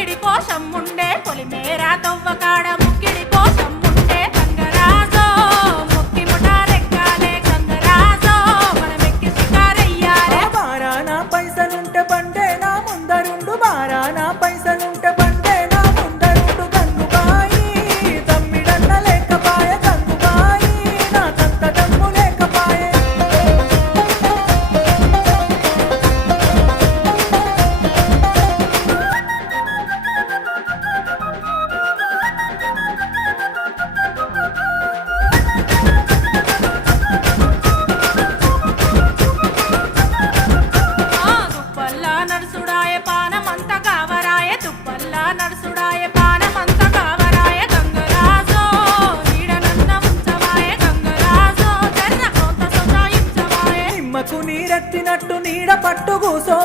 ముక్కిడి కోసం ఉండే పొలిమేరా తవ్వకాడ ముక్కిడి కోసం ఉండే గంగరాజో ముక్కి ముఠారెక్కాలే గంగరాజో మనమెక్కి షికారెయ్యాలే బారానా పైసలుంటే బండే నా ముందరుండు బారానా పైసలుంటే బండే నా ముందరుండు గంగుబాయి తమ్మిడన్న లేకపాయ గంగుబాయి నాకంత దమ్ము లేకపాయే దుప్పల్లా నడుసుడాయ పానమంత కావరాయ దుప్పల్లా నడుసుడాయ పానమంత కావరాయ గంగరాజో నీడనన్న ఉంచవాయ గంగరాజో జర్ర కొంత సొంతాయించవాయ నిమ్మకు నీరెత్తినట్టు నీడ పట్టు కూసో